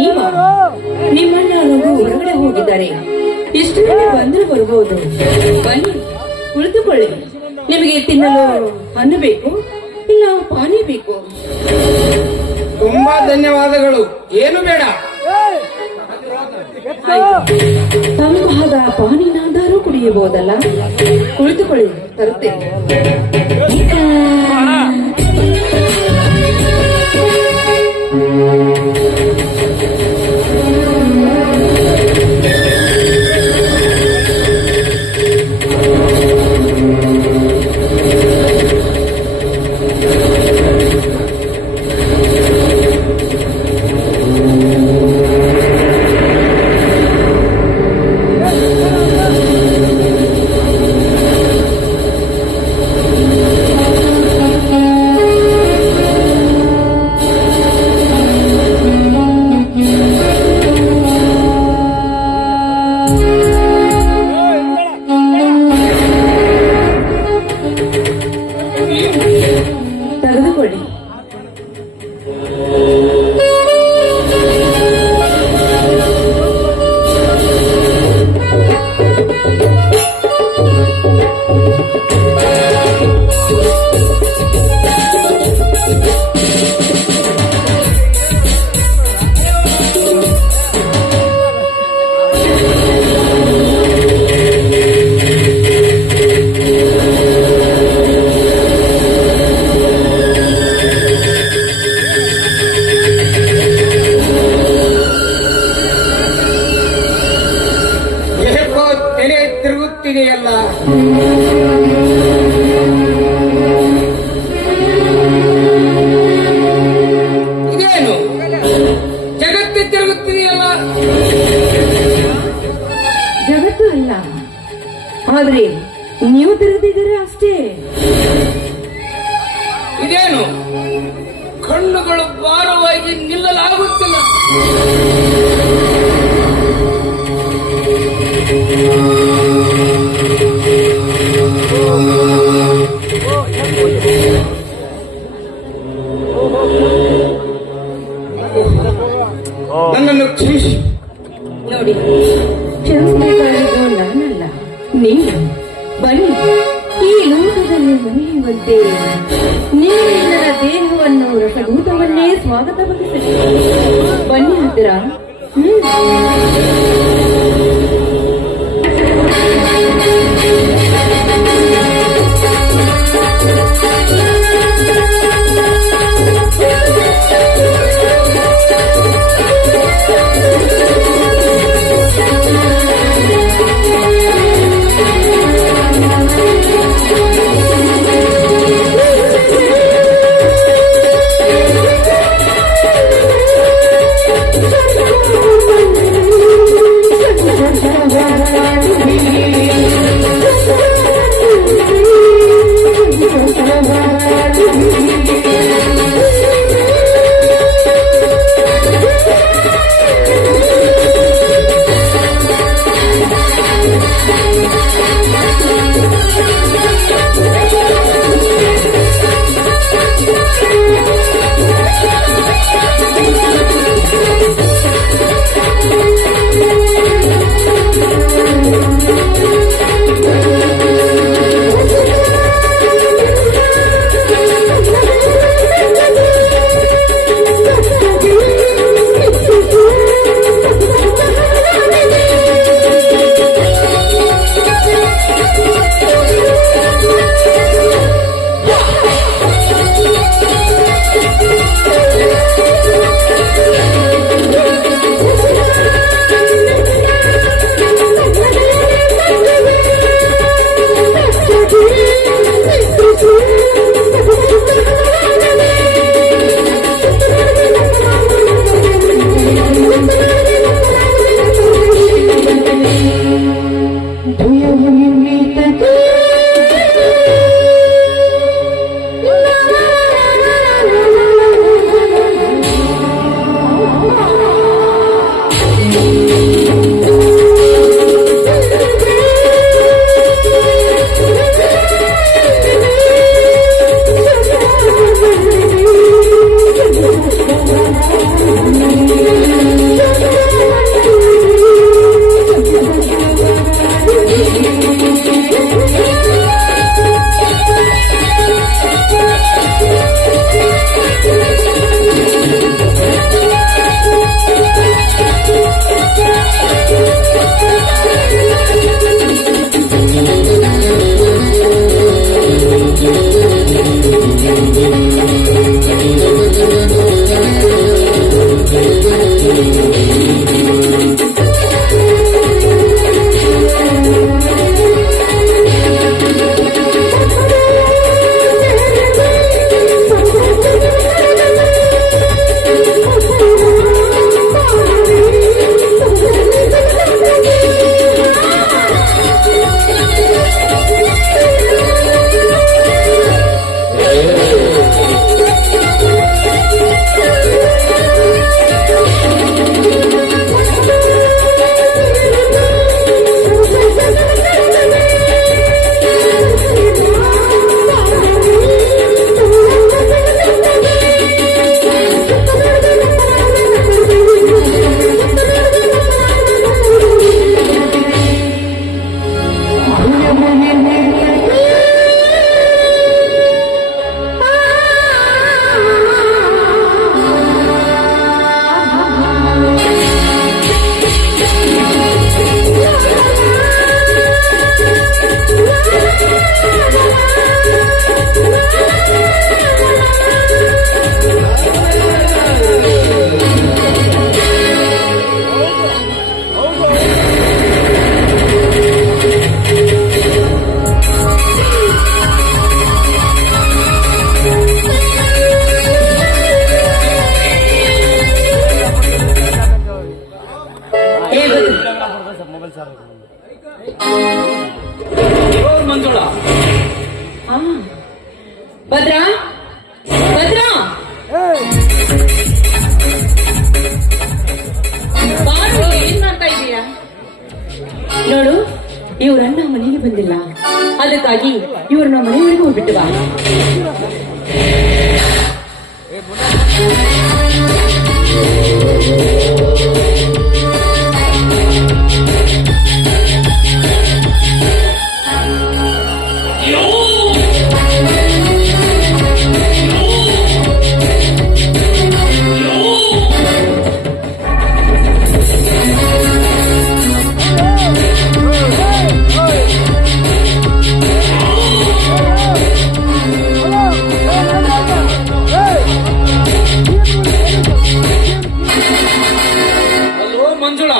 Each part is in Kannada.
ನೀವ ನಿಮ್ಮನ್ನ ಲಘು ಹೊರಗಡೆ ಹೋಗಿದ್ದಾರೆ. ಇಷ್ಟು ಬಂದ್ರೆ ಬರ್ಬೋದು. ಬನ್ನಿ ಕುಳಿತುಕೊಳ್ಳಿ. ನಿಮಗೆ ತಿನ್ನಲು ಹಣ್ಣು ಬೇಕು ಇಲ್ಲ ಪಾನಿ ಬೇಕು? ತುಂಬಾ ಧನ್ಯವಾದಗಳು. ಏನು ಬೇಡ. ತಂಪಾದ ಪಾನಿನಾದರೂ ಕುಡಿಯಬಹುದಲ್ಲ? ಕುಳಿತುಕೊಳ್ಳಿ, ತರುತ್ತೇನೆ. ತೆಗೆದುಕೊಳ್ಳಿ. ತಿರುಗುತ್ತಿದೆಯಲ್ಲ. ಇದೇನು ಜಗತ್ತು ತಿರುಗುತ್ತಿದೆಯಲ್ಲ? ಜಗತ್ತು ಅಲ್ಲ, ಆದ್ರೆ ನೀವು ತಿರುಗಿದ್ದೀರ ಅಷ್ಟೇ. ಇದೇನು ಕಣ್ಣುಗಳು ಭಾರವಾಗಿ ನಿಲ್ಲಲಾಗುತ್ತಿಲ್ಲ. ನನ್ನನ್ನು ಕ್ಷಮಿಸಿ. ನೋಡಿ, ಕ್ಷಮಿಸಬೇಕಾಗಿದ್ದು ನಾನಲ್ಲ, ನೀವು. ಬನ್ನಿ, ಈ ಲೋಕದಲ್ಲಿ ಮನೆಯುವಂತೆ ನೀವು ನನ್ನ ದೇಹವನ್ನು ರಸಭೂತವನ್ನೇ ಸ್ವಾಗತ ಪಡಿಸಲಿ. ಬನ್ನಿ ಹತ್ತಿರ. ಮಂಜುಳ, ಆ, ಭದ್ರಾ ಭದ್ರಾ ಬಾರು, ಏನ್ ಮಾಡ್ತಾ ಇದೀಯಾ? ನೋಡು, ಇವ್ರನ್ನ ಮನೆಗೆ ಬಂದಿಲ್ಲ, ಅದಕ್ಕಾಗಿ ಇವ್ರನ್ನ ಮನೆಯವರೆಗೂ ಬಿಟ್ಟು ಬಾ. ಅಲ್ಲೋ ಮಂಜುಳ,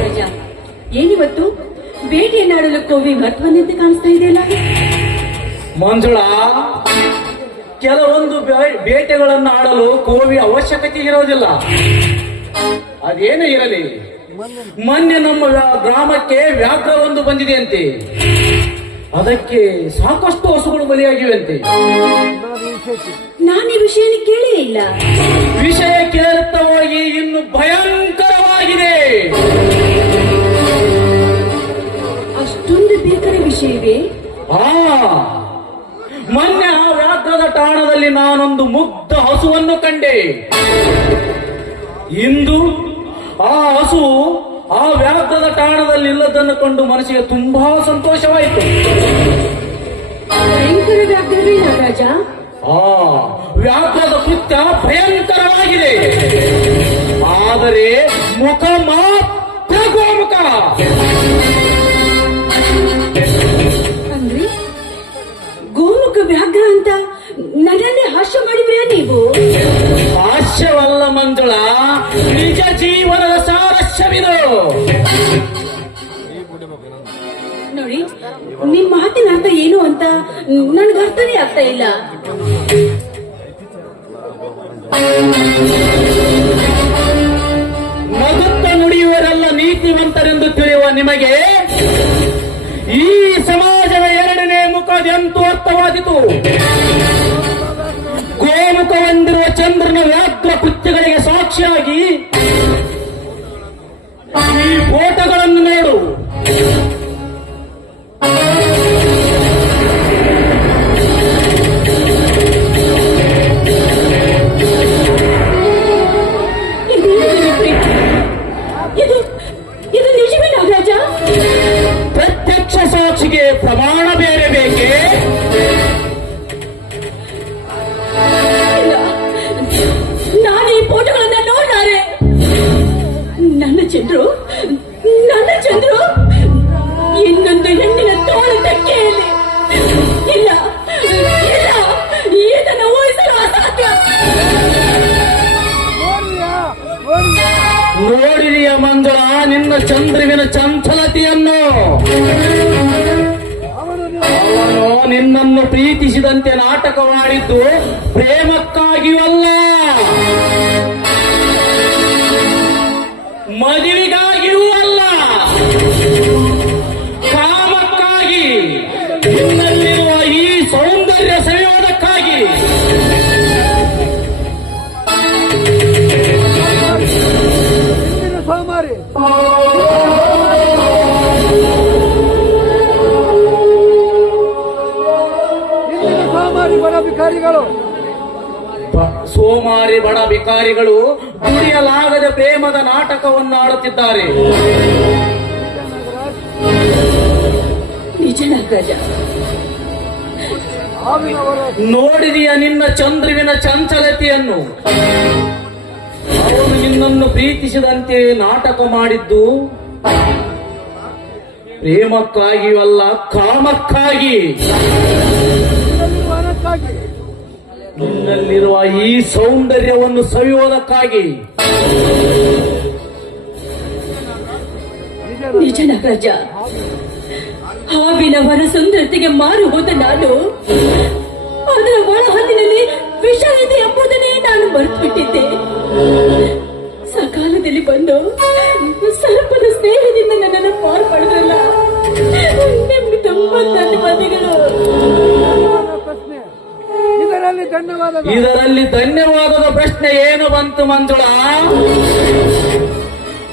ರಾಜ, ಏನಿವತ್ತು ಬೇಟೆಯನ್ನಾಡಲು ಕೋವಿ ಮಹತ್ವದಂತೆ ಕಾಣಿಸ್ತಾ ಇದೆಯಲ್ಲ? ಮಂಜುಳ, ಕೆಲವೊಂದು ಬೇಟೆಗಳನ್ನು ಆಡಲು ಕೋವಿ ಅವಶ್ಯಕತೆ ಇರೋದಿಲ್ಲ. ಅದೇನೇ ಇರಲಿ, ಮೊನ್ನೆ ನಮ್ಮ ಗ್ರಾಮಕ್ಕೆ ವ್ಯಾಘ್ರ ಒಂದು ಬಂದಿದೆಯಂತೆ. ಅದಕ್ಕೆ ಸಾಕಷ್ಟು ಹಸುಗಳು ಬಲಿಯಾಗಿವೆಂತೆ. ನಾನು ಈ ವಿಷಯ ಕೇಳೇ ಇಲ್ಲ. ವಿಷಯ ಕೇಳುತ್ತಾ ಹೋಗಿ ಇನ್ನು ಭಯಂಕರವಾಗಿದೆ. ಅಷ್ಟೊಂದು ಬೇಕರ ವಿಷಯವೇ? ಮೊನ್ನೆ ಆ ವ್ಯಾಘ್ರದ ತಾಣದಲ್ಲಿ ನಾನೊಂದು ಮುಗ್ಧ ಹಸುವನ್ನು ಕಂಡೆ. ಇಂದು ಆ ಹಸು ಆ ವ್ಯಾಘ್ರದ ತಾಣದಲ್ಲಿ ಇಲ್ಲದನ್ನು ಕಂಡು ಮನಸ್ಸಿಗೆ ತುಂಬಾ ಸಂತೋಷವಾಯಿತು. ಭಯಂಕರ ವ್ಯಾಘ್ರವೇ ನಾಗರಾಜ? ವ್ಯಾಘ್ರದ ಕೃತ್ಯ ಭಯಂಕರವಾಗಿದೆ. ಆದರೆ ಮುಖ ಮಾತ್ರ ಗೋಮುಖ. ಅಂದ್ರೆ ಗೋಮುಖ ವ್ಯಾಘ್ರ ಅಂತ ನನ್ನನ್ನೇ ಹಾಸ್ಯ ಮಾಡಿದ್ರ್ಯಾ ನೀವು? ಹಾಸ್ಯವಲ್ಲ ಮಂಜುಳ, ನಿಜ ಜೀವನದ ಸಾರಸ್ಯವಿದು. ನೋಡಿ, ನಿಮ್ ಮಾತಿನ ಅರ್ಥ ಏನು ಅಂತ ನನ್ಗೆ ಅರ್ಥನೇ ಆಗ್ತಾ ಇಲ್ಲ. ನಗುತ್ತ ನುಡಿಯುವರೆಲ್ಲ ನೀತಿವಂತರೆಂದು ತಿಳಿಯುವ ನಿಮಗೆ ಈ ಸಮಾಜದ ಎರಡನೇ ಮುಖದೆಂತೂ ಅರ್ಥವಾದಿತು. ಗೋಮುಖ ಹೊಂದಿರುವ ಚಂದ್ರನ ವ್ಯಾಘ್ರ ಕೃತ್ಯಗಳಿಗೆ ಸಾಕ್ಷಿಯಾಗಿ ಈ ಫೋಟೋಗಳನ್ನು ನೋಡು. ಇದು ನಿಜವೇ ನಾಗರಾಜ? ಪ್ರತ್ಯಕ್ಷ ಸಾಕ್ಷಿಗೆ ಪ್ರಮಾಣ ಬೇರೆ ಬೇಕೆ? ನಾನು ಈ ಫೋಟೋಗಳನ್ನ ನೋಡ್ಲಾರೆ. ನನ್ನ ಚಂದ್ರು ಇನ್ನೊಂದು ಹೆಣ್ಣಿನ ತೋಳು ತೆಕ್ಕೆಯಲ್ಲಿ ಇಲ್ಲ ಇಲ್ಲ, ಇದನ್ನು ಊಹಿಸಲು ಅಸಾಧ್ಯ. ನೋಡಿರಿಯ ಮಂಜುಳ ನಿನ್ನ ಚಂದ್ರುವಿನ ಚಂಚಲತೆಯನ್ನು. ಅವನು ನಿನ್ನನ್ನು ಪ್ರೀತಿಸಿದಂತೆ ನಾಟಕವಾಡಿದ್ದು ಪ್ರೇಮಕ್ಕಾಗಿಯೂ ಅಲ್ಲ, ಮದುವೆಗಾಗಿಯೂ ಅಲ್ಲ, ಕಾಮಕ್ಕಾಗಿ, ನಿನ್ನಲ್ಲಿರುವ ಈ ಸೌಂದರ್ಯ ಸಂಯೋಗಕ್ಕಾಗಿ. ಸೋಮಾರಿ ಬಡ ಭಿಕಾರಿಗಳು ದುಡಿಯಲಾಗದ ಪ್ರೇಮದ ನಾಟಕವನ್ನು ಆಡುತ್ತಿದ್ದಾರೆ. ನಿಜ ನಾಗರಾಜ. ನೋಡಿದೆಯ ನಿನ್ನ ಚಂದ್ರುವಿನ ಚಂಚಲತೆಯನ್ನು? ಅವನು ನಿನ್ನನ್ನು ಪ್ರೀತಿಸಿದಂತೆ ನಾಟಕ ಮಾಡಿದ್ದು ಪ್ರೇಮಕ್ಕಾಗಿಯೂ ಕಾಮಕ್ಕಾಗಿ. ನಿನ್ನಲ್ಲಿರುವ ಈ ಸೌಂದರ್ಯವನ್ನು ಸವಿಯೋದಕ್ಕಾಗಿ. ನಿಜ ನಾಗರಾಜ, ಹಾವಿನವರ ಸುಂದರತೆಗೆ ಮಾರು ಹೋದ ನಾನು ಅದರ ಒಳ ಹಲ್ಲಿನಲ್ಲಿ ವಿಷ ಇದೆ ಎಂಬುದನ್ನೇ ನಾನು ಮರೆತು ಬಿಟ್ಟಿದ್ದೆ. ಸಕಾಲದಲ್ಲಿ ಬಂದು ಸರ್ಪದ ಸ್ನೇಹದಿಂದ ನನ್ನನ್ನು ಪಾರು ಪಡೆದ್ರಲ್ಲ, ನಿಮ್ಗೆ ತುಂಬಾ ಧನ್ಯವಾದಗಳು. ಇದರಲ್ಲಿ ಧನ್ಯವಾದದ ಪ್ರಶ್ನೆ ಏನು ಬಂತು ಮಂಜುಳಾ?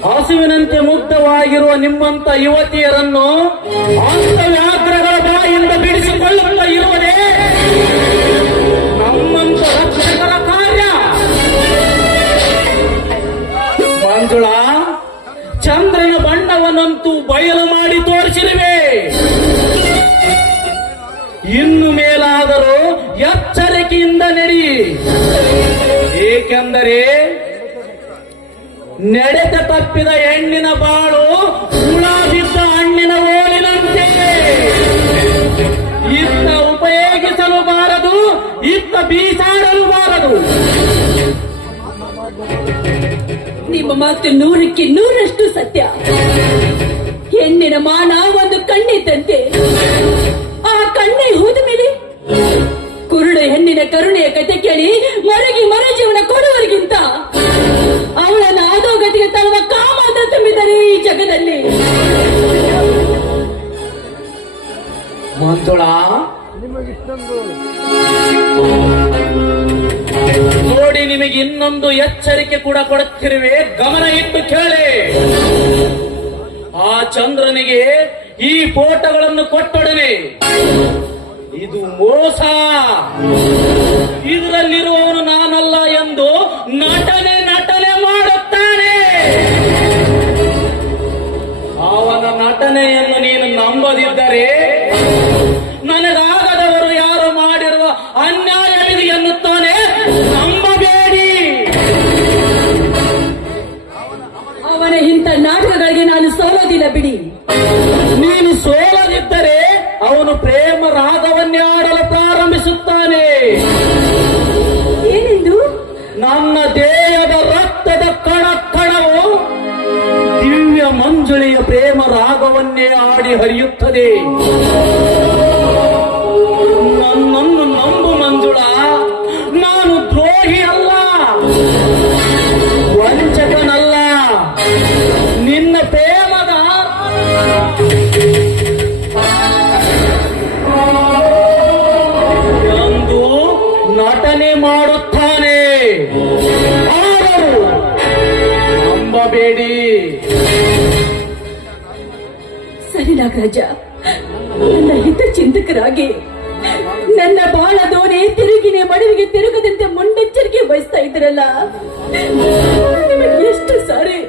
ಹಸುವಿನಂತೆ ಮುಗ್ಧವಾಗಿರುವ ನಿಮ್ಮಂತ ಯುವತಿಯರನ್ನು ವ್ಯಾಘ್ರಗಳ ಬಾಯಿಂದ ಬಿಡಿಸಿಕೊಳ್ಳುತ್ತಾ ಇರುವುದೇ ನಮ್ಮಂತ ರಕ್ಷಕರ ಕಾರ್ಯ. ಮಂಜುಳಾ, ಚಂದ್ರನ ಬಣ್ಣವನ್ನಂತೂ ಬಯಲು ಮಾಡಿ ತೋರಿಸಿರುವೆ. ಇನ್ನು ಮೇಲಾದರೂ ಎಚ್ಚರಿಕೆಯಿಂದ ನಡಿ. ಏಕೆಂದರೆ ನಡೆತ ತಪ್ಪಿದ ಹೆಣ್ಣಿನ ಬಾಳು ಹುಳ ಬಿದ್ದ ಹಣ್ಣಿನ ಓಲಿನಂತೆ. ಇತ್ತ ಉಪಯೋಗಿಸಲು ಬಾರದು, ಇತ್ತ ಬೀಸಾಡಲು ಬಾರದು. ನಿಮ್ಮ ಮಾತು 100ಕ್ಕೆ 100ರಷ್ಟು ಸತ್ಯ. ಹೆಣ್ಣಿನ ಮಾನ ಒಂದು ಕಣ್ಣಿದ್ದಂತೆ. ಆ ಕಣ್ಣೆ ಹೋದ ಮೇಲೆ ಕುರುಡು ಹೆಣ್ಣಿನ ಕರುಣೆಯ ಕತೆ ಕೇಳಿ ಮರಗಿ ಮರ ಜೀವನ ಕೊಡುವರಿಗಿಂತ ಅವಳನ್ನು ಅಧೋಗತಿಗೆ ತರುವ ಕಾಮ ಅಂತ ತುಂಬಿದರೆ ಈ ಜಗದಲ್ಲಿ. ಮಂಜುಳಾ, ನೋಡಿ ನಿಮಗೆ ಇನ್ನೊಂದು ಎಚ್ಚರಿಕೆ ಕೂಡ ಕೊಡುತ್ತಿರುವೆ, ಗಮನ ಇಟ್ಟು ಕೇಳಿ. ಆ ಚಂದ್ರನಿಗೆ ಈ ಫೋಟೋಗಳನ್ನು ಕೊಟ್ಟೊಡನೆ ಇದು ಮೋಸ, ಇದರಲ್ಲಿರುವವನು ನಾನಲ್ಲ ಎಂದು ನಟನೆ ಮಾಡುತ್ತಾನೆ. ಅವನ ನಟನೆಯನ್ನು ನೀನು ನಂಬದಿದ್ದರೆ ನನಗಾಗದವರು ಯಾರು ಮಾಡಿರುವ ಅನ್ಯಾಯವಿದೆ ಎನ್ನುತ್ತಾನೆ. ನಂಬಬೇಡಿ. ಅವನ ಇಂಥ ನಾಟಕಗಳಿಗೆ ನಾನು ಸೋಲೋದಿಲ್ಲ ಬಿಡಿ. ನೀನು ಸೋಲದಿದ್ದರೆ ಅವನು ಪ್ರೇಮ ರಾಗವನ್ನೇ ಆಡಲು ಪ್ರಾರಂಭಿಸುತ್ತಾನೆ. ಏನೆಂದು? ನನ್ನ ದೇಹದ ರಕ್ತದ ಕಣವು ದಿವ್ಯ ಮಂಜುಳೆಯ ಪ್ರೇಮ ರಾಗವನ್ನೇ ಆಡಿ ಹರಿಯುತ್ತದೆ. ನನ್ನನ್ನು ನಂಬು ಮಂಜುಳ, ನಾನು ದ್ರೋಹಿ ಅಲ್ಲ, ವಂಚಕನಲ್ಲ. ನಿನ್ನ ಪ್ರೇಮದ ಎಂದು ನಟನೆ ಮಾಡುತ್ತಾನೆ. ಆದರೂ ನಂಬಬೇಡಿ. ಸರಿ ನಾಗರಾಜ, ನನ್ನ ಹಿತಚಿಂತಕರಾಗಿ ನನ್ನ ಬಾಳ ದೋಣೆ ತಿರುಗಿನೇ ಮಡುವಿಗೆ ತಿರುಗದಂತೆ ಮುನ್ನೆಚ್ಚರಿಕೆ ವಹಿಸ್ತಾ ಇದ್ರಲ್ಲ, ನಿಮಗೆ ಎಷ್ಟು ಸಾರಿ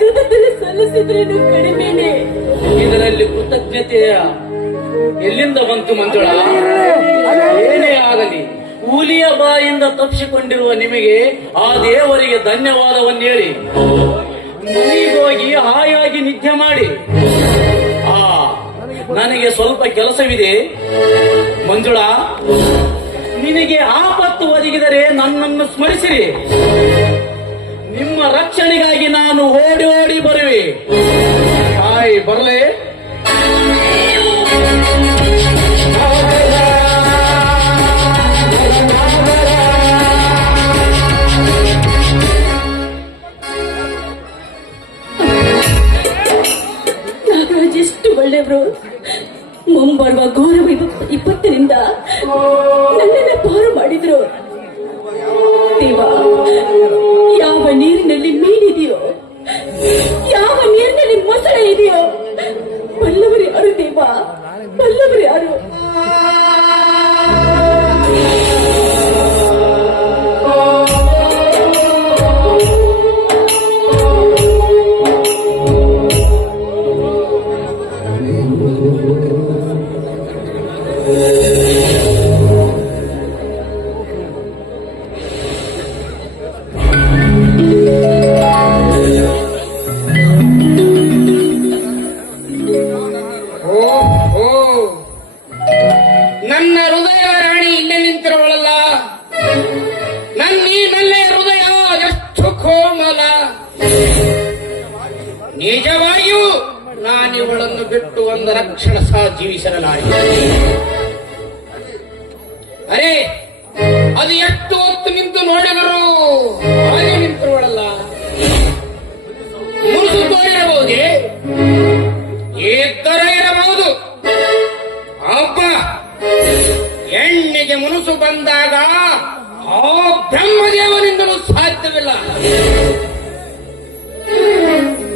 ಕೃತಜ್ಞತೆ ಸಲ್ಲಿಸಿದ್ರೇನು ಕಡಿಮೆನೆ. ಇದರಲ್ಲಿ ಕೃತಜ್ಞತೆಯ ಎಲ್ಲಿಂದ ಬಂತು ಮಂಜುಳ? ಏನೇ ಆಗಲಿ, ಹುಲಿಯ ಬಾಯಿಂದ ತಪ್ಪಿಸಿಕೊಂಡಿರುವ ನಿಮಗೆ ಆ ದೇವರಿಗೆ ಧನ್ಯವಾದವನ್ನು ಹೇಳಿ ಮನೆಗೋಗಿ ಹಾಯಾಗಿ ನಿದ್ದೆ ಮಾಡಿ. ನನಗೆ ಸ್ವಲ್ಪ ಕೆಲಸವಿದೆ. ಮಂಜುಳ, ನಿನಗೆ ಆಪತ್ತು ಒದಗಿದರೆ ನನ್ನನ್ನು ಸ್ಮರಿಸಿರಿ. ನಿಮ್ಮ ರಕ್ಷಣೆಗಾಗಿ ನಾನು ಓಡಿ ಬರುವೆ. ಬರಲೇ? ನಾಗರಾಜ್ ಎಷ್ಟು ಒಳ್ಳೆಯವರು. ಮುಂಬರುವ ಘೋರ ವಿಪತ್ತಿನಿಂದ ನನ್ನನ್ನು ಪಾರು ಮಾಡಿದ್ರು. ದೇವ, ಯಾವ ನೀರಿನಲ್ಲಿ ಮೀನಿದೆಯೋ, ಯಾವ ನೀರಿನಲ್ಲಿ ಮೊಸಳೆ ಇದೆಯೋ, ಬಲ್ಲವರು ಯಾರು ದೇವ, ಬಲ್ಲವರು ಯಾರು? ನಿಜವಾಗಿಯೂ ನಾನಿವಳನ್ನು ಬಿಟ್ಟು ಒಂದು ರಕ್ಷಣ ಸಹ ಜೀವಿಸಿರಲಾರೆ. ಅರೆ, ಅದು ಎಷ್ಟು ಹೊತ್ತು ನಿಂತು ನೋಡಿದರು ಹಾಗೆ ನಿಂತಿರುವಳಲ್ಲ. ಮುರುಸುತ್ತೋ ಇರಬಹುದೇ, ಈ ತರ ಇರಬಹುದು. ಅಬ್ಬ, ಹೆಣ್ಣಿಗೆ ಮುನುಸು ಬಂದಾಗ ಆ ಬ್ರಹ್ಮದೇವನಿಂದಲೂ ಸಾಧ್ಯವಿಲ್ಲ.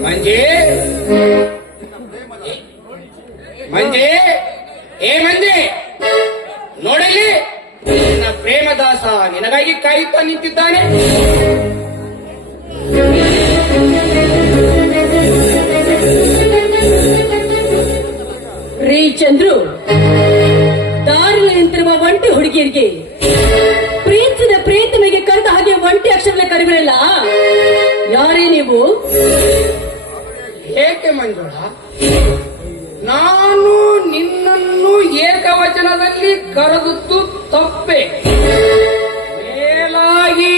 ಮಂಜೆ ಮಂಜೆ, ಏ ಮಂಜೆ, ನೋಡಲಿ, ನಿನ್ನ ಪ್ರೇಮದಾಸ ನಿನಗಾಗಿ ಕಾಯುತ್ತಾ ನಿಂತಿದ್ದಾನೆ. ರೀ ಚಂದ್ರು, ದಾರಿಯಲ್ಲಿ ನಿಂತಿರುವ ಒಂಟಿ ಹುಡುಗಿಯರಿಗೆ ಪ್ರೀತಿಸಿದ ಪ್ರೀತಮಿಗೆ ಕರೆದ ಹಾಗೆ ಒಂಟಿ ಅಕ್ಷರಗಳ ಕರೆಗಳಿಲ್ಲ. ಯಾರೇ ನೀವು? ಏಕೆ ಮಂಜುಳ, ನಾನು ನಿನ್ನನ್ನು ಏಕವಚನದಲ್ಲಿ ಕರೆದದ್ದು ತಪ್ಪೆ. ಮೇಲಾಗಿ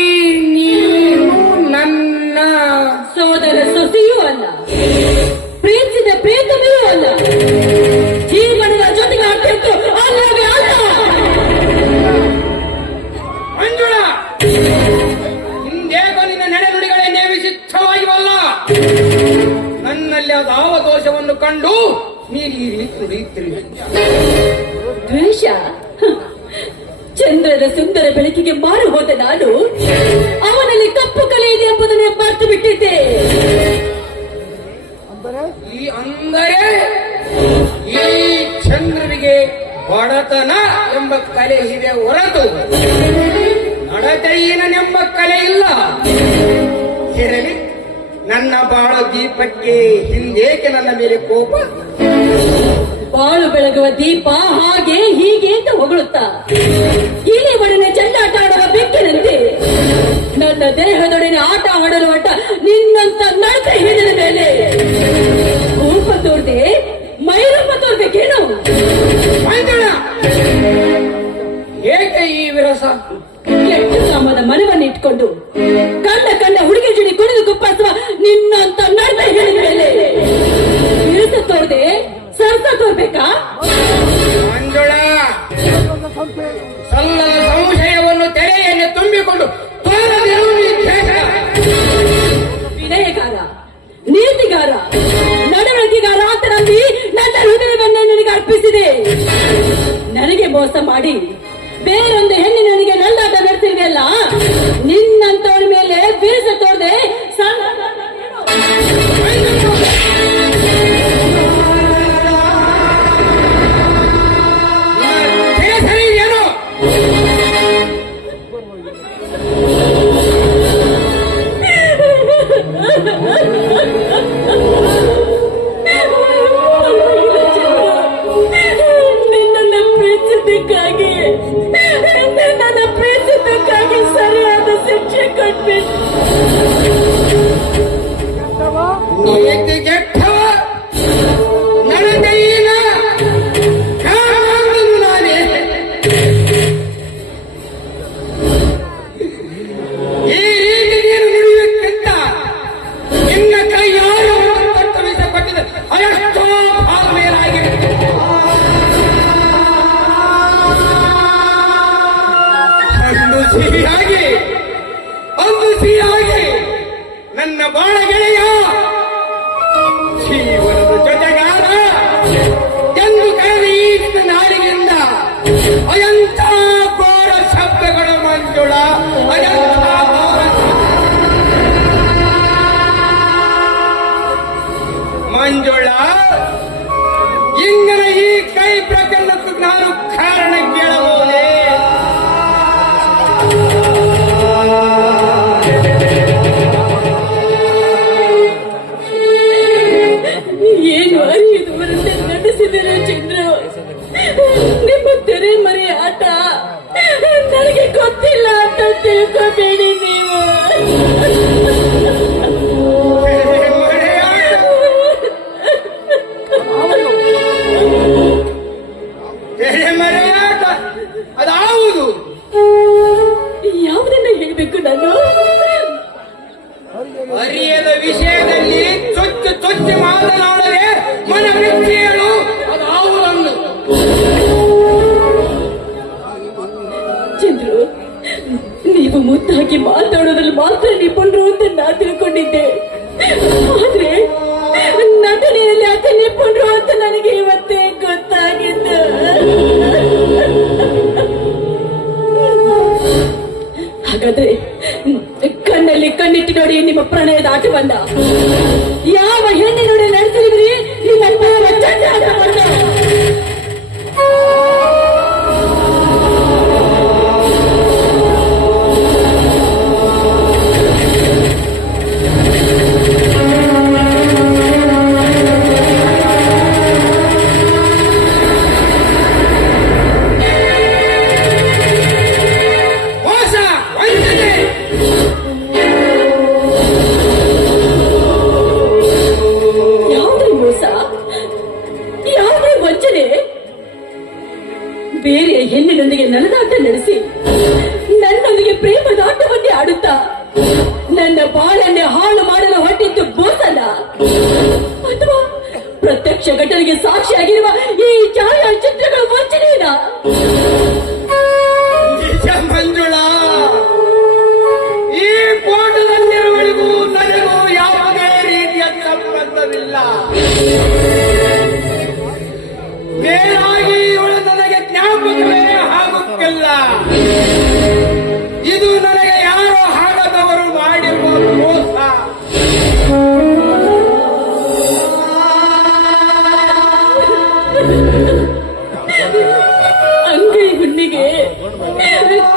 ನೀನು ನನ್ನ ಸೋದರ ಸೊಸೆಯೂ ಅಲ್ಲ, ಪ್ರೀತಿಸಿದ ಪ್ರೀತಮಿಯೂ ಅಲ್ಲ, ಜೀವನದ ಜೊತೆಗೆ ಆಗ್ತಿತ್ತು ಅಲ್ಲವೇ ಅಲ್ಲ. ಮಂಜುಳ, ಹಿಂದೇಗೋ ನಿನ್ನ ನಡೆನುಡಿಗಳನ್ನೇ ವಿಚಿತ್ರವಾಗಿವಲ್ಲ. ನನ್ನಲ್ಲಿ ಅದಾವ ದೋಷವನ್ನು ಕಂಡು ನೀನು ಈ ರೀತಿ ನುಡಿಯುತ್ತಿರುವೆ. ದ್ವೇಷ? ಚಂದ್ರನ ಸುಂದರ ಬೆಳಕಿಗೆ ಮಾರು ಹೋದ ನಾನು ಅವನಲ್ಲಿ ಕಪ್ಪು ಕಲೆ ಇದೆ ಎಂಬುದನ್ನು ಮರೆತು ಬಿಟ್ಟಿದ್ದೆ. ಅಂದರೆ ಈ ಚಂದ್ರನಿಗೆ ಬಡತನ ಎಂಬ ಕಲೆ ಇದೆ ಹೊರತು ನಡತೆಯೇನೆಂಬ ಕಲೆ ಇಲ್ಲ. ಇರಲಿ, ನನ್ನ ಬಾಳ ದೀಪಕ್ಕೆ ಹಿಂದೇಕೆ ನನ್ನ ಮೇಲೆ ಕೋಪ? ಬಾಳು ಬೆಳಗುವ ದೀಪ ಹಾಗೆ ಹೀಗೆ ಅಂತ ಹೊಗಳುತ್ತಾ ಇಲಿ ಒಡನೆ ಚೆಂಡಾಟ ಆಡುವ ಬೆಕ್ಕಿನಂತೆ ನನ್ನ ದೇಹದೊಡನೆ ಆಟ ಆಡಲು ಆಟ ನಿನ್ನಂತ ನಡತೆ ಹಿಡಿದ ಮೇಲೆ ರೂಪ ತೋರ್ದೆ ಮೈರೂಪ ತೋರ್ಬೇಕೇನು? ಮಂಜುಳ, ಏಕೆ ಈ ವಿರಸ? ಕೆಟ್ಟ ಸಾಮದ ಮನವನ್ನು ಇಟ್ಕೊಂಡು ಕಣ್ಣ ಹುಡುಗಿ ಜುಡಿ ಕುಣಿದು ಕುಪ್ಪಾಸುವ ನಿನ್ನಂತ ನಡತೆ ಹಿಡಿದ ಮೇಲೆ ವಿರಸ ತೋರ್ದೆ ಸರ್ಸ ತೋರ್ಬೇಕಾ? ಮಂಜುಳ, ಸಲ್ಲದ ಸಂಶಯವನ್ನು ತೆರೆಯನ್ನು ತುಂಬಿಕೊಂಡು ವಿನಯಗಾರ, ನೀತಿಗಾರ, ನಡವಳಿಕೆಗಾರ ಅಂತ ನಂಬಿ ನನ್ನ ಹೃದಯವನ್ನೇ ನನಗೆ ಅರ್ಪಿಸಿದೆ. ನನಗೆ ಮೋಸ ಮಾಡಿ ಬೇರೊಂದು ಹೆಣ್ಣಿನವನಿಗೆ ನಲ್ಲಾಟ ನಡೆಸಿದೆಯಲ್ಲ, ನಿನ್ನಂತವರ ಮೇಲೆ ಬೀಸ ತೋರದೆ ಏನು? ನಿನ್ನನ್ನು ಪ್ರೀತಿಸಕ್ಕಾಗಿ ಸರಿಯಾದ ಶಿಕ್ಷೆ ಕೊಟ್ಬಿಟ್ಟು ಕೆಟ್ಟವ ನಡತೆಯಿಲ್ಲ ನಾನೇ. ಈ ರೀತಿ ನೀನು ನುಡಿಯುತ್ತಿದ್ದ ನಿನ್ನ ಕೈ ಯಾರು ಕರ್ತವಿಸಪಟ್ಟಿದೆ ಅದೆಷ್ಟೋ ಭಾಗ ಮೇಲಾಗಿದೆ. ಒಂದು ಸಿಹಿಯಾಗಿ ನನ್ನ ಬಾಳ ಗೆಳೆಯ ಜೀವನದ ಜೊತೆಗಾರ ಎಂದು ಕರೆದ ಈ ನಾಡಿನಿಂದ ಅಯಂತ ಘೋರ ಶಬ್ದಗಳ ಮಂಜುಳ, ಅಯಂತ ಘೋರ ಮಂಜುಳ. ಇಂದಿನ ಈ ಕೈ ಪ್ರಕರಣಕ್ಕೂ ನಾನು ಕಾರಣ ಕೇಳಬಹುದೇ? ಏನು ಅರಿಯದವರಂತೆ ನಡೆಸಿದರೆ ಚಂದ್ರ, ನಿಮ್ಮ ತೆರೆ ಮರೆ ಆಟ ನನಗೆ ಗೊತ್ತಿಲ್ಲ ಅಂತ ವಿಷಯದ ವಿಷಯದಲ್ಲಿ ಚೊಚ್ಚು ಚೊಚ್ಚು ಮಾತನಾಡದೆ ಮನವೃತ್ತಿಯಳು ಅದಾವುದನ್ನು ಚಂದ್ರು, ನೀವು ಮುದ್ದಾಗಿ ಮಾತಾಡೋದ್ರಲ್ಲಿ ಮಾತ್ರ ನಿಪುಣರು ಅಂತ ನಾ ತಿಳ್ಕೊಂಡಿದ್ದೆ. ಆದ್ರೆ ನಟನೆಯಲ್ಲಿ ಅತಿ ನಿಪುಣರು ಅಂತ ನನಗೆ ಇವತ್ತೇ ಗೊತ್ತಾಗಿತ್ತು. ಹಾಗಾದ್ರೆ ಕಣ್ಣಲ್ಲಿ ಕಣ್ಣಿಟ್ಟು ನೋಡಿ ನಿಮ್ಮ ಪ್ರಣಯದ ಆಟವನ್ನ ಯಾವ ಹೆಣ್ಣಿನೊಡೆ ನಡೆಸಲಿದ್ರಿ ನಿಮ್ಮ ಪಾವ ಚಂದ್ರ ಆಟವನ್ನ. ಮೋಸ ವಂಚನೆ ಯಾವುದೇ ಮೋಸ, ಯಾವುದೇ ವಂಚನೆ? ಬೇರೆ ಹೆಣ್ಣಿನೊಂದಿಗೆ ನಲದಾಟ ನಡೆಸಿ ನನ್ನೊಂದಿಗೆ ಪ್ರೇಮದಾಟವನ್ನೇ ಆಡುತ್ತಾ ನನ್ನ ಬಾಳನ್ನೇ ಹಾಳು ಮಾಡಲು ಹೊಟ್ಟಿದ್ದು ಮೋಸನ, ಅಥವಾ ಪ್ರತ್ಯಕ್ಷ ಘಟನೆಗೆ ಸಾಕ್ಷಿಯಾಗಿರುವ ಈ ಛಾಯಾಚಿತ್ರಗಳ ವಂಚನೆಯಾ? ನಿಜ ಮಂಜುಳಾ, ಈ ಫೋಟೋದಲ್ಲಿರುವಳಿಗೂ ನನಗೂ ಯಾವುದೇ ರೀತಿಯ ಸಂಬಂಧವಿಲ್ಲ. ಮೇಲಾಗಿ ಇವಳು ನನಗೆ ಜ್ಞಾಪಕವೇ ಆಗುತ್ತಿಲ್ಲ. ಇದು ನನಗೆ ಯಾರೋ ಹಾಡದವರು ಮಾಡಿರುವ ಮೋಸ. ಅಂಗೈ ಹುಣ್ಣಿಗೆ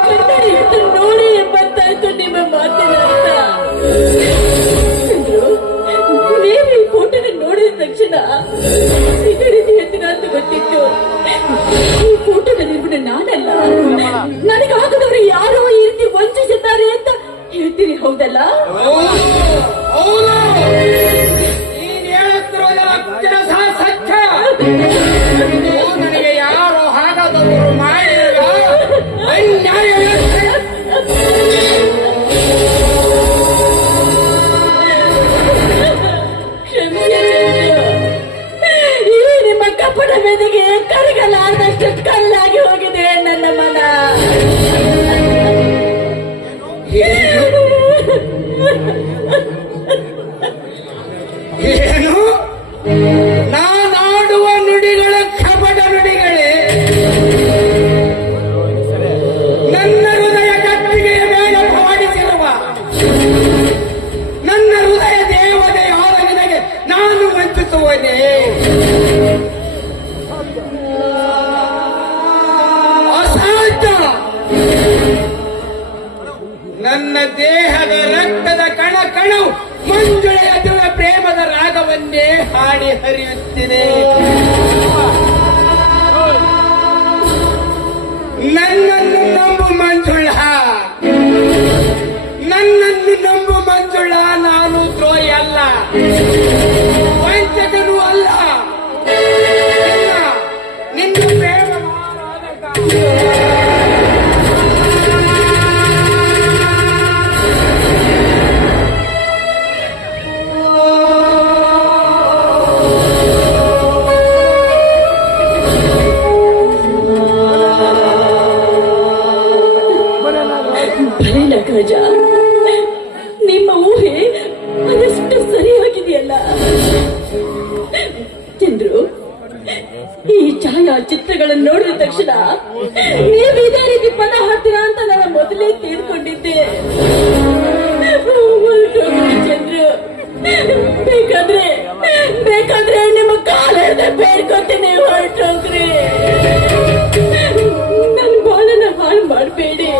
ಕನ್ನಡಿ ಅಂತ ನೋಡಿ ಎಂಬತ್ತಾಯ್ತು ನಿಮ್ಮ ಮಾತಿನ ಅರ್ಥ. ಚಂದ್ರು, ನೀವು ಈ ಫೋಟೋನ ನೋಡಿದ ತಕ್ಷಣ ಇದೇ ರೀತಿ ಹೇಳ್ತೀರ ಅಂತ ಗೊತ್ತಿತ್ತು. ಈ ಫೋಟೋದ ನಿರ್ಗುಣ ನಾನಲ್ಲ, ನನಗಾಗದವರು ಯಾರೋ ಈ ರೀತಿ ವಂಚಿಸುತ್ತಾರೆ ಅಂತ ಹೇಳ್ತೀರಿ, ಹೌದಲ್ಲ? ಹೌದು, ನೀನ್ ಹೇಳುತ್ತಿರುವುದರ ಅಕ್ಷರಶಃ ಸತ್ಯ. ಇದು ನನಗೆ ಯಾರೋ ಹಾಡದವರು ಮಾಡಿರುವ ಅನ್ಯಾಯ. ಕ್ಷಮಿಸಿ ಚಂದ್ರು, ಈ ನಿಮ್ಮ ಕಪಟ ಮೆದಿಗೆ ಕರಗಲಾರದಷ್ಟು ಕಲ್ಲಾಗಿ ಹೋಗಿದೆ ನನ್ನ ಮನ. ಏನು? ನಾನಾಡುವ ನುಡಿಗಳ ಕಪಟ ನುಡಿಗಳೇ ನನ್ನ ಹೃದಯ ಕತ್ತಿಗೆಯ ಮೇಲೆ ಮಾಡಿಸಿರುವ ನನ್ನ ಹೃದಯ ದೇವತೆಯಾದ ನಿನಗೆ ನಾನು ವಂಚಿಸುವನೇ? ಅಸಾಧ್ಯ. ನನ್ನ ದೇಹದ ರಕ್ತದ ಕಣ ಕಣವು ಮಂಜುಳೆಯ ದಿವ್ಯ ಪ್ರೇಮದ ರಾಗವನ್ನೇ ಹಾಡಿ ಹರಿಯುತ್ತಿದೆ. ನನ್ನನ್ನು ನಂಬು ಮಂಜುಳ, ನನ್ನನ್ನು ನಂಬು ಮಂಜುಳ. ನಾನು ದ್ರೋಹಿ ಅಲ್ಲ, ವಂಚಕನೂ ಅಲ್ಲ. ನಿನ್ನ ಪ್ರೇಮ ಭಲೇ ನಗರಜ, ನಿಮ್ಮ ಊಹೆ ಅದೆಷ್ಟು ಸರಿಯಾಗಿದೆಯಲ್ಲ. ಚಂದ್ರು, ಈ ಛಾಯಾಚಿತ್ರಗಳನ್ನು ನೋಡಿದ ತಕ್ಷಣ ನೀವು ಇದೇ ರೀತಿ ಪದ ಹಾಡ್ತೀರಾ ಅಂತ ನಾನು ಮೊದಲೇ ತಿಳ್ಕೊಂಡಿದ್ದೆ. ಹೊರಟೋಗ್ರಿ ಚಂದ್ರು, ಬೇಕಾದ್ರೆ ನಿಮ್ಮ ಕಾಲು ಹಿಡಿದು ಬೇಡ್ಕೊತೀನಿ, ಹೊರಟೋಗ್ರಿ. ನನ್ನ ಬಾಳನ್ನ ಹಾಳು ಮಾಡಬೇಡಿ,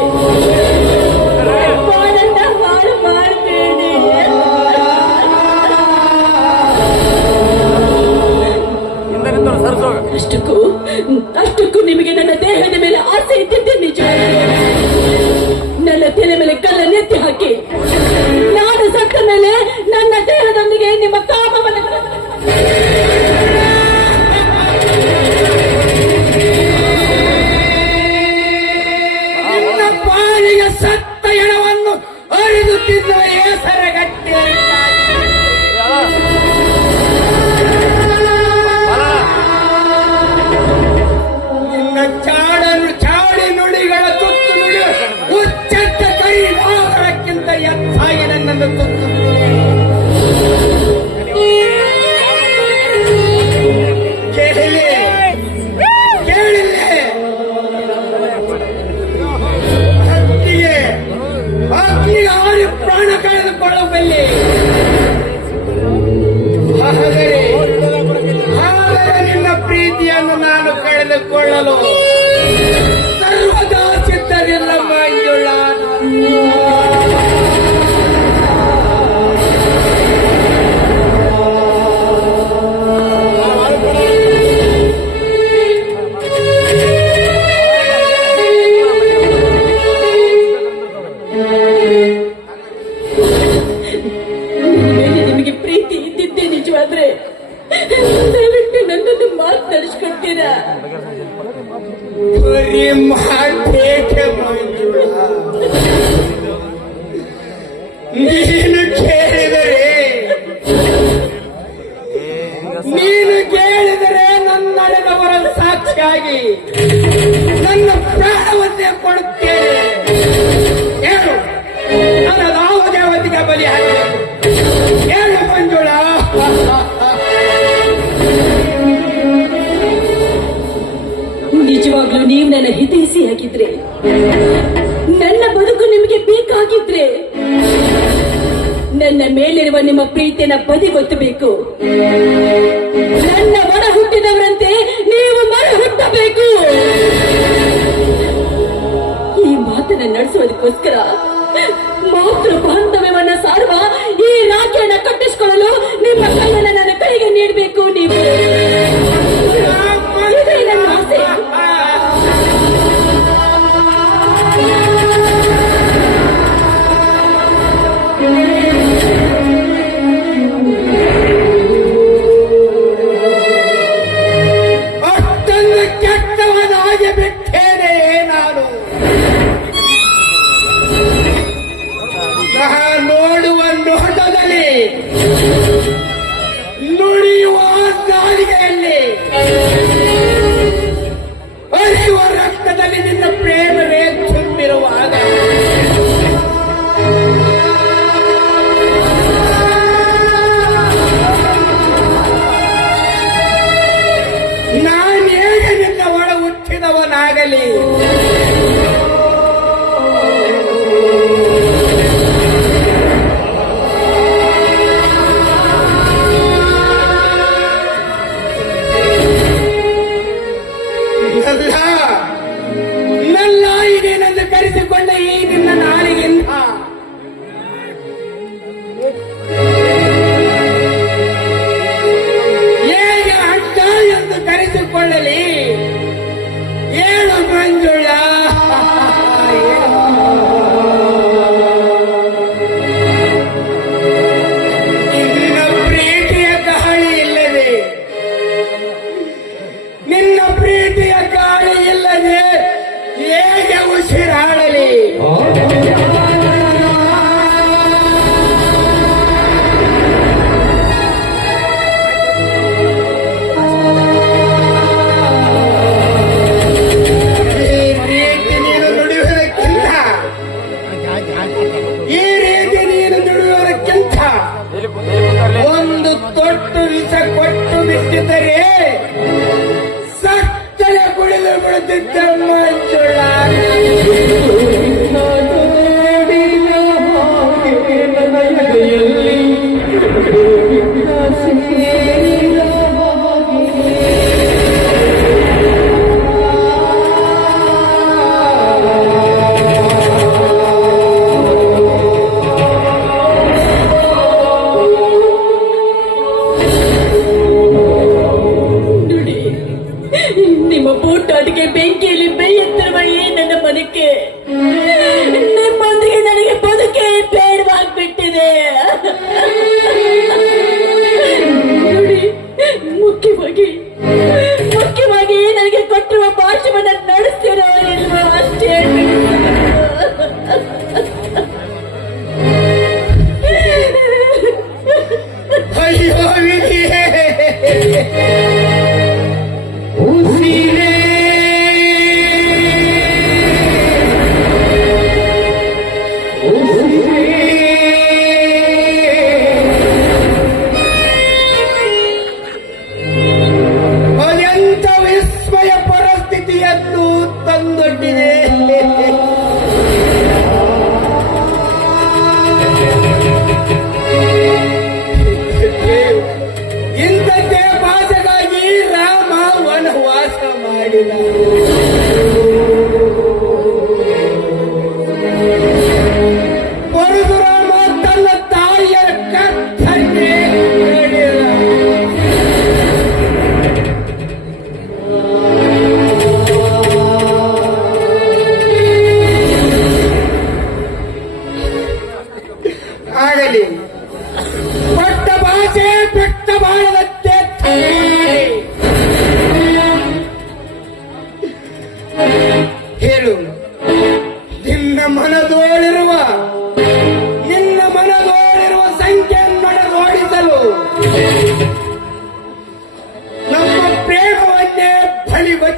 ಬಾಳನ್ನ ಹಾಳು ಮಾಡಬೇಡಿ. ಅಷ್ಟಕ್ಕೂ ನಿಮಗೆ ನನ್ನ ದೇಹ ಬೇಕಾದ್ರೆ ದಯವಿಟ್ಟು ನನ್ನನ್ನು ಮಾತನಾಡಿಸ್ಕೊಡ್ತೀರಾ? ಬರೀ ಮಾತೇಕೆ ಮಂಜುಳಾ? ನೀನು ಕೇಳಿದರೆ ನನ್ನಡೆದವರ ಸಾಕ್ಷಿಯಾಗಿ ನನ್ನ ಪ್ರಾಣವನ್ನೇ ಕೊಡುತ್ತೇನೆ. ಏನು ನನ್ನ ಯಾವ ದೇವತೆಗೆ ಬಲಿ ಹಾಕಬೇಕು? ಏನು ಮಂಜುಳಾ? ನಿಜವಾಗ್ಲೂ ನೀವು ನನ್ನ ಹಿತೈಷಿ ಆಗಿದ್ರೆ, ನನ್ನ ಬದುಕು ನಿಮಗೆ ಬೇಕಾಗಿದ್ರೆ ನನ್ನ ಮೇಲಿರುವ ನಿಮ್ಮ ಪ್ರೀತಿಯನ್ನ ಬದಿಗೊತ್ತಬೇಕು. ನನ್ನ ಒಡ ಹುಟ್ಟಿದವರಂತೆ ನೀವು ಮರ ಹುಟ್ಟಬೇಕು. ಈ ಮಾತನ್ನ ನಡೆಸುವುದಕ್ಕೋಸ್ಕರ ಮಾತೃ ಬಾಂಧವ್ಯವನ್ನ ಸಾರುವ ಈ ರಾಖಿಯನ್ನ ಕಟ್ಟಿಸಿಕೊಳ್ಳಲು ನಿಮ್ಮ ಕೈಯನ್ನ ನನ್ನ ಕೈಗೆ ನೀಡಬೇಕು. ನೀವು ಇದೇ ನನ್ನ ಆಸೆ. ಅಷ್ಟೊಂದು ಕೆಟ್ಟವನಾಗಿ ಬಿಟ್ಟೇನೆ ನಾನು. ನೋಡುವ ನೋಟದಲ್ಲಿ, ನುಡಿಯುವ ನಾಲಿಗೆಯಲ್ಲಿ, ಹರಿಯುವ ರಕ್ತದಲ್ಲಿ ನಿನ್ನ ಪ್ರೇಮವೇ ತುಂಬಿರುವಾಗ ನಾನು ಹೇಗೆ ನಿನ್ನ ಒಳ ಹುಟ್ಟಿದವನಾಗಲಿ? ನನ್ನ ಇದೇನೆಂದು ಕರೆಸಿಕೊಂಡ ಈ ನಿನ್ನ ನಾಲಿಗೆಯಿಂದ ಹೇಗೆ ಅಡ್ಡ ಎಂದು ಕರೆಸಿಕೊಳ್ಳಲಿ? ಏಳು ಮಂಜುಳಾ, ನಿನ್ನ ಪ್ರೀತಿಯ ಗಾಳಿ ಇಲ್ಲದೆ, ನಿನ್ನ ಪ್ರೀತಿಯ ಗಾಳಿ ಇಲ್ಲದೆ ಹೇಗೆ ಉಸಿರಾಡಲಿ? ಈ ರೀತಿ ನೀನು ನುಡಿಯುವುದಕ್ಕಿಂತ ಒಂದು ತೊಟ್ಟು ವಿಷ ಕೊಟ್ಟು ಬಿಟ್ಟಿದ್ದರೆ ಸತ್ತಲೆ ಕುಡಿದು ಬಿಡುತ್ತಿದ್ದ ಮಂಜುಳಾ. ನೋಡಿ, ನಿಮ್ಮ ಬೂಟಾಟಿಗೆ ಬೆಂಕಿಯಲ್ಲಿ ಬೇಯುತ್ತಿರುವ ಈ ನನ್ನ ಬದುಕೆ ನಿಮ್ಮೊಂದಿಗೆ ನನಗೆ ಬದುಕೆ ಬೇಡವಾಗ್ಬಿಟ್ಟಿದೆ. ನೋಡಿ, ಮುಖ್ಯವಾಗಿ ನನಗೆ ಕೊಟ್ಟಿರುವ ಭಾಷೆಯನ್ನ ನಡೆಸ್ತಿರೋ ಇಲ್ವೋ ಅಷ್ಟೇ ಅಯ್ಯೋ ವಿಧಿಯೇ, ಉಸಿರೇ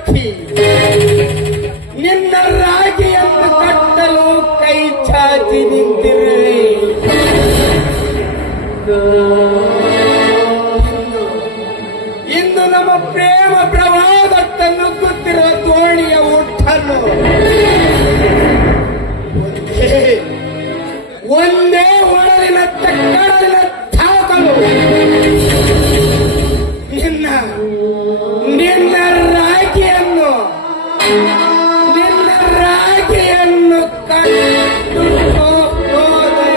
ಗೆಳತಿ ನಿನ್ನ ರಾಗಿಯನ್ನು ಕಟ್ಟಲು ಕೈ ಚಾಚಿ ನಿಂತಿರುವೆ. ಇಂದು ನಮ್ಮ ಪ್ರೇಮ ಪ್ರವಾಹದತ್ತ ನುಗ್ಗುತ್ತಿರುವ ದೋಣಿಯ ಹುಟ್ಟನ್ನು ಒಂದೇ ಒಡಲಿನ ಕಡಲಿನ ತಾಕಲು ನಿನ್ನ ನಿನ್ನ ರಾಗಿಯನ್ನು ಕಟ್ಟು ಹೋದರೆ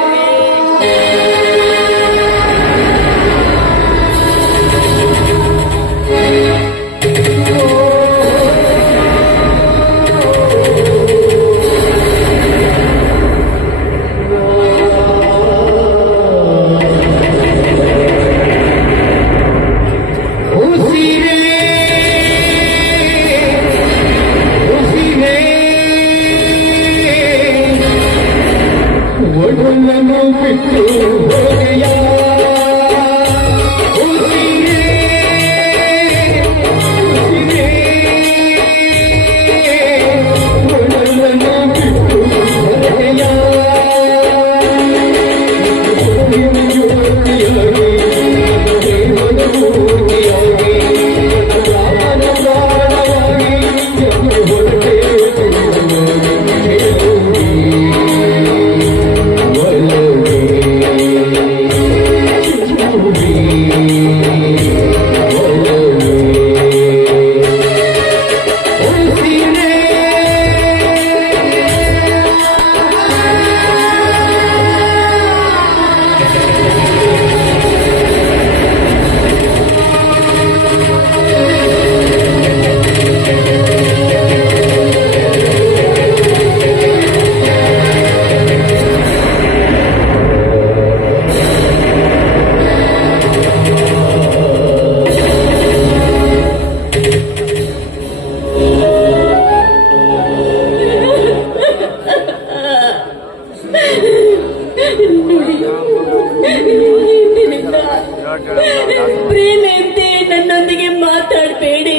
ಪ್ರೇಮೆಯಂತೆ ನನ್ನೊಂದಿಗೆ ಮಾತಾಡಬೇಡಿ.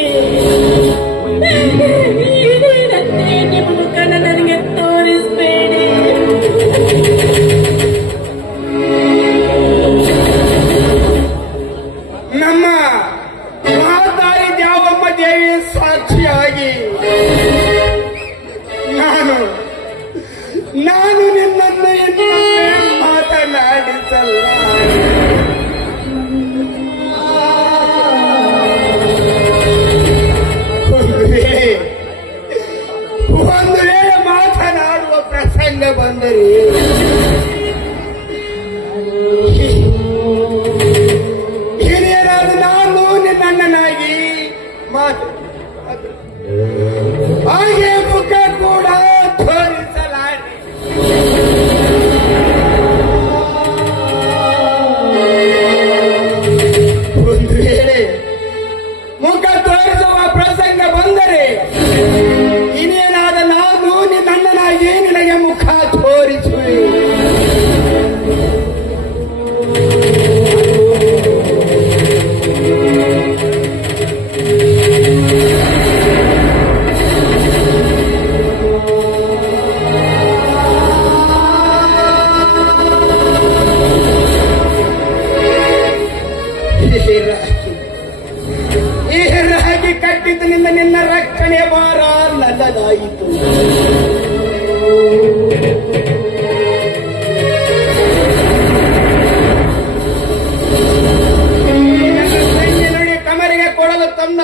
ನಿಮ್ಮ ಮುಖನ ನನಗೆ ತೋರಿಸಬೇಡಿ. ನಮ್ಮ ಮಹಾತಾಯಿ ದ್ಯಾವಮ್ಮ ದೇವಿ ಸಾಕ್ಷಿಯಾಗಿ ನಾನು ನಿನ್ನನ್ನು ಇನ್ನೊಮ್ಮೆ ಮಾತನಾಡಿಸಲ್ಲ. ಒಂದು ವೇಳೆ ಮಾತನಾಡುವ ಪ್ರಸಂಗ ಬಂದರೆ ಹಿರಿಯರಾದ ನಾನು ನಿನ್ನಣ್ಣನಾಗಿ ಮಾತು ಹಾಗೆ ಮುಖ ಕೂಡ ತೋರಿಸಲಾರೆ. ಒಂದು ವೇಳೆ ಮುಖ ತೋರಿಸುವ ಪ್ರಸಂಗ ಬಂದರೆ ಹಿರಿಯನಾದ ನಾನು ನಿನ್ನಣ್ಣನಾಗಿ ನಿನಗೆ ಮುಖ ತೋರಿಸುವೆ. ಈ ರಾಗಿ ಕಟ್ಟಿದ್ದರಿಂದ ನಿನ್ನ ರಕ್ಷಣೆ ಭಾರ ನನ್ನದಾಯಿತು. ನೋಡಿ ಕಮರಿಗೆ ಕೊಡಲು ತಂದ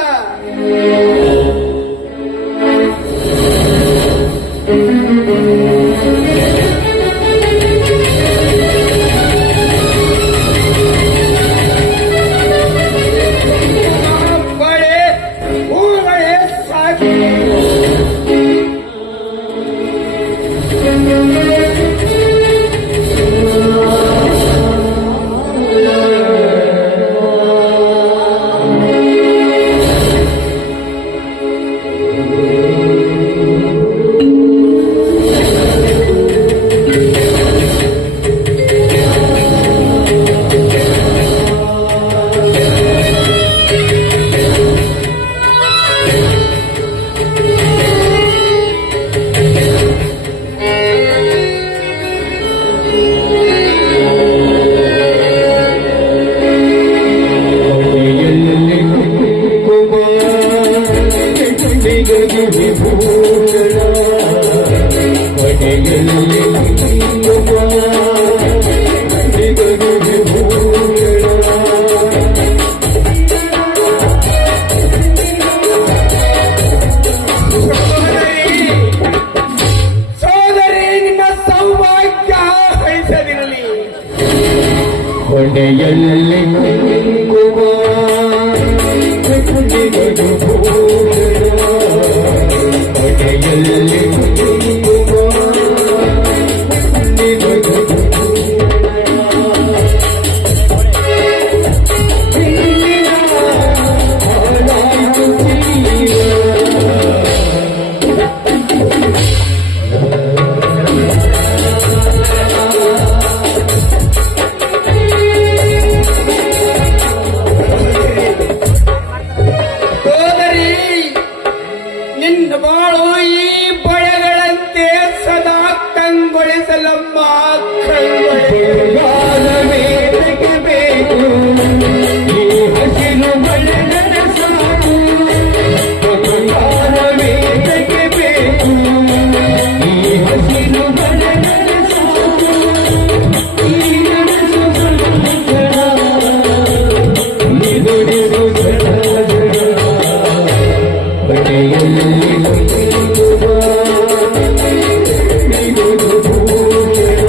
ವಿಭೂಷಣ ಕೊನೆಯಲ್ಲಿ ನಿಲ್ಲುವ ನಿಗನು ವಿಭೂಷಣ ಸೋದರಿ ನಿಮ್ಮ ಸೌಭಾಗ್ಯ ಹರಿಸದಿರಲಿ. ಕೊನೆಯಲ್ಲಿ ನಿಲ್ಲುವ ನಿಗನು ಭೂಷಣ ಕೊನೆಯಲ್ಲಿ ನಿಲ್ಲುವ ನಿಗನು ಸೋದರಿ ನಿನ್ನ ಬಾಳು ಈ ಬಳೆಗಳಂತೆ ಸದಾ ಕಂಗೊಳಿಸಲಮ್ಮ ಬೇಕು ಈ ಹಸಿರು ಬಣ್ಣದ ಸಾಕು ಬೇಕು ಈ ಹಸಿರು ಬಣ್ಣದ ಸಾಕು ಈ ನನಸು ಬಣ್ಣದ ನಿದುರಿಸು ಬಟ್ಟೆಯಲ್ಲಿ ನಿಲ್ಲುವ ನಿಗುರು ಭೂಷಣ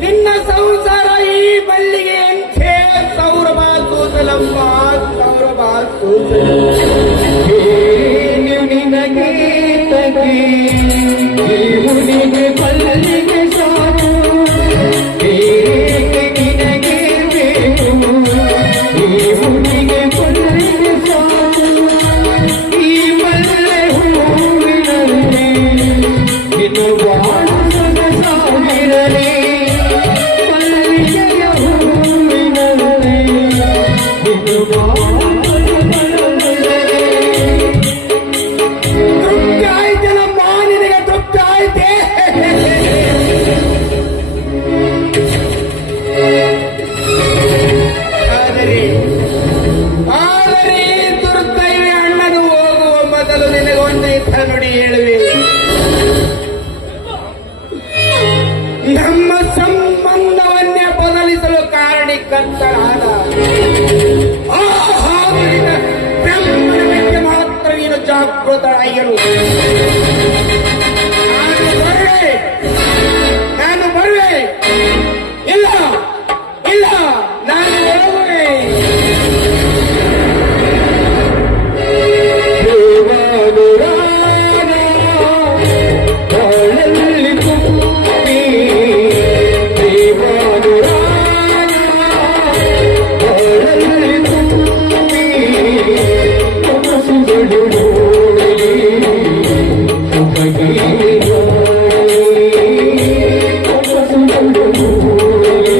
ನಿನ್ನ ಸಂಸಾರ ಈ ಬಳ್ಳಿಗೆ ಅಂತೆ ಸೌರಭ ಸೂಸಲಮ್ಮ ಸೌರಭ ಸೂಸಲ. ನಿನಗೆ ತಗಿ ಈ ಮುನಿಗೆ ಪಲ್ಲಿಗೆ ಸಾಕು ನಿನಗೆ ಬೇಕು ಈ ಮುನಿಗೆ ಪಲ್ಲಿಗೆ ಸಾಕು ಈ ಮಲ್ಲೆ ಹೂವಿನಲ್ಲಿ ನಿನ್ನ ಬಾಳು ಸೊಗಸಾಗಿರಲಿ ಮಲ್ಲಿಗೆಯ ಹೂವಿನಲ್ಲಿ ನಿನ್ನ ಬಾಳು ತೃಪ್ತಿ ಆಯ್ತನಮ್ಮ, ನಿನಗೆ ತೃಪ್ತಿ ಆಯ್ತೆ. ಆದರೆ ದುರ್ದೈವಿ ಅಣ್ಣನು ಹೋಗುವ ಮೊದಲು ನಿನಗೊಂದು ಇತ್ತ ನುಡಿ ಹೇಳುವೆ. ನಮ್ಮ ಸಂಬಂಧವನ್ನೇ ಬದಲಿಸಲು ಕಾರಣೀಕರ್ತರಾದ ಆ ಹಾವಿನ ಬ್ರಹ್ಮನ ಬಗ್ಗೆ ಮಾತ್ರ ನೀನು ಜಾಗೃತರಾಗಿರು. ನಾನು ಬರುವೆ. ಇಲ್ಲ ಇಲ್ಲ, ನಾನು ಹೋಗುವೆ. ದೇವಾನುರಾಗ ತುಂಬಿ ದೇವಾನುರಾಗ ತುಂಬಿ ಕನಸುಗಳು ನೋಡಲಿ ಕನಸುಗಳು ನೋಡಲಿ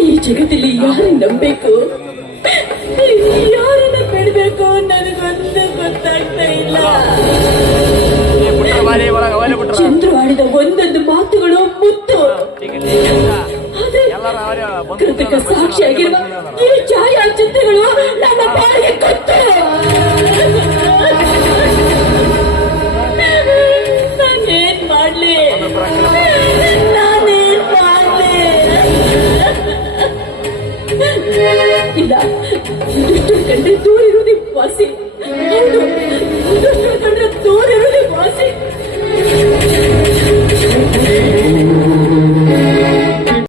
ಈ ಜಗತ್ತಲ್ಲಿ ಯಾರನ್ನ ನಂಬೇಕು, ಯಾರನ್ನ ಬಿಡ್ಬೇಕು ನನಗೊಂದು ಗೊತ್ತಾಗ್ತಾ ಇಲ್ಲ. ಚಂದ್ರು ಆಡಿದ ಒಂದೊಂದು ಮಾತುಗಳು ಮುತ್ತು, ಆದ್ರೆ ಕೃತಕ ಸಾಕ್ಷಿಯಾಗಿರುವ ಈ